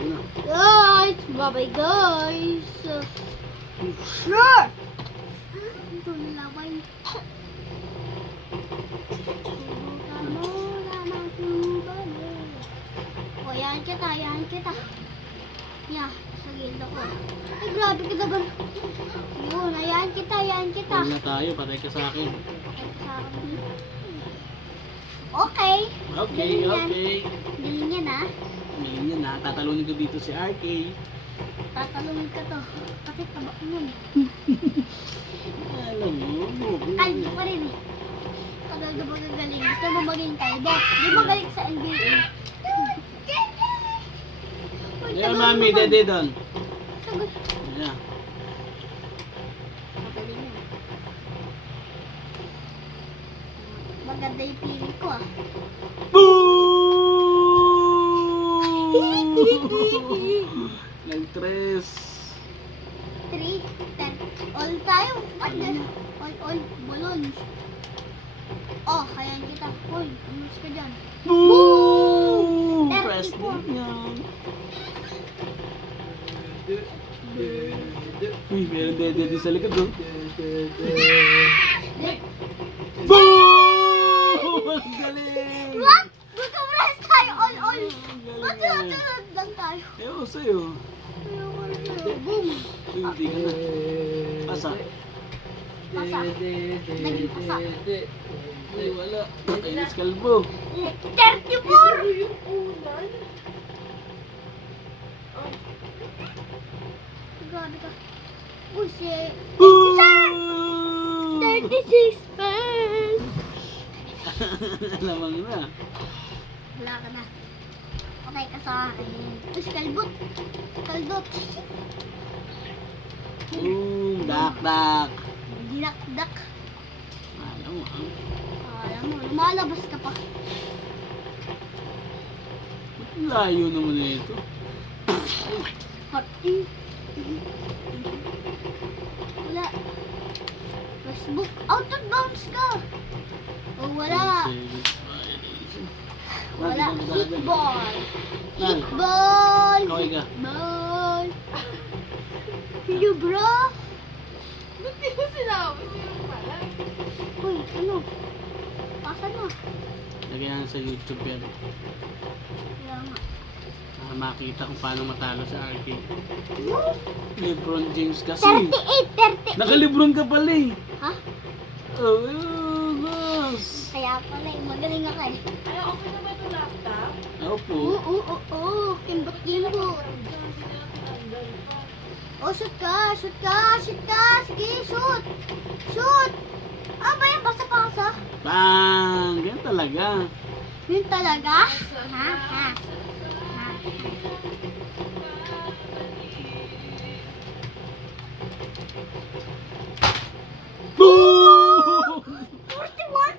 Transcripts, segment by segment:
Guys, bye-bye guys. Sure. Ito nalaway. O, yan kita, yan kita. Yeah, sa gildo ko. Ay, grabe ka daban. Yun, ayan kita, yan kita. Huwag na tayo, patay ka sa akin. Okay. Okay, okay. Galing yan ah. Ngayon yan ha, tatalunin ko dito si RK. Tatalungin ka to. Kasi taba ko yan. Alam mo, Kalbo ka rin eh. Kapag ka magagaling, gusto mo maging kalbo. Di mo galing sa NBA. Uy, Ayan tagal mami, naman. dede doon. Tagal. Ayan. Magaling yan. Maganda yung pili ko ah. Nag-tres. 3, 10. All tayo. All balloons. Oh, hayan kita. Hoy, umus ka dyan. Boom! Boom! Press din yan. Uy, meron dede sa likod oh. Boom! Ang galing! What? Magka-press tayo. All. Matulad lang tayo. Ewan sa'yo. Boom. Uy, hindi ka na. Pasa. Pasa. Naging pasa. Ay, wala. Kainis kalbo. 34! Grabe ka. Uy, si... Boom! 36 pence! Lamang na. Wala ka na. Patay ka sa akin. Uy, si Kalbot. Kalbot. Boom! Dak-dak. Dinak-dak. Alam mo, ah. Alam mo, lumalabas ka pa. Ba't layo naman na ito? Hot. Wala. Facebook. Out of bounds ka. Oh, wala. Wala. Hitball. Hitball. Kaway ka. Hitball. Hello, bro. Ba't di ko sinabi niyo pala? Uy, ano? Pasan mo. Lagyan sa YouTube yan. Kaya nga. Para makita kung paano matalo sa arcade. Lebron James kasi. 38. Nakalibron ka pala eh. Ha? Oh, yes. Kaya pala, magaling ako eh. Ay, okay na ba itong laptop? Opo. Oo. Kimbot. Oh, shoot ka. Sige, shoot. Ah, ba yan? Basta-basa? Bang! Ganyan talaga. Yun talaga? Ha? Boom! 41?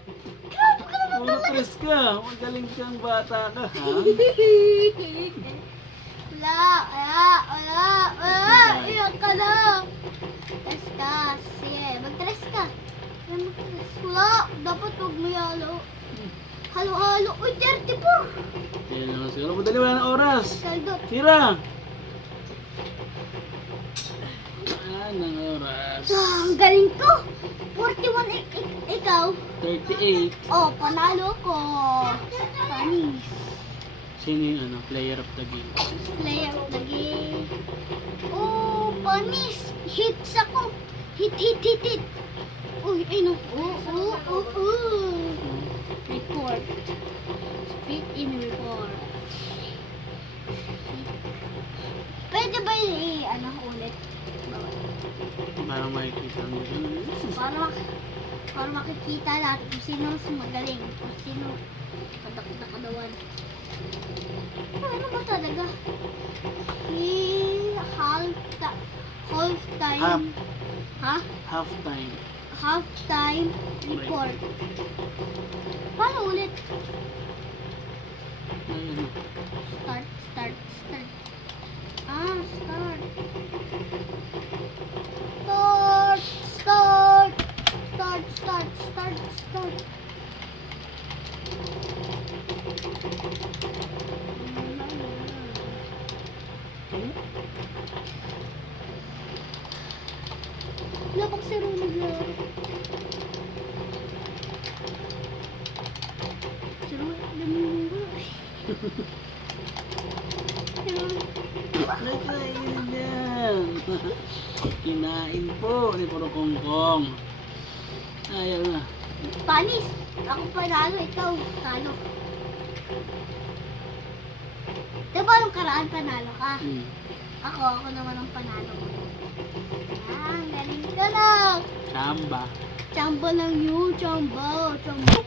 Grabe ka naman talaga. Press ka. Magaling kang bata ka, ha? Wala. Iyak ka na. Tres ka. Sige, mag-tres ka. Wala. Dapat huwag mo yalo. Halo. Uy, 34. Yan naman siguro. Madali, wala na oras. Kaldot. Tira! Anong oras? Ang galing ko. 41 ikaw. 38. Oh, panalo ko. Panis. Sino yung player of the game? Player of the game. Oh, panis. Hits ako. Hit. Uy, ayun. Report. Speak in report. Pwede ba ulit? Parang makikita mo dun. Para makikita natin kung sino mas magaling. Kung sino kadakadawan. Ano ba talaga? Half time. Ha? Half time. Half time report. Paano ulit? Ayun. Start. Start. si Ron naglaro. Si Ron, namumuro. Si Ron. Nakain yan. Kinain po ni Puro Kongkong. Ayaw na. Panis! Ako panalo, ikaw talo. Diba nung karaan panalo ka? Hmm. Ako naman ang panalo mo. Galing ka lang. Chamba. Chamba lang yun, chamba. Chamba.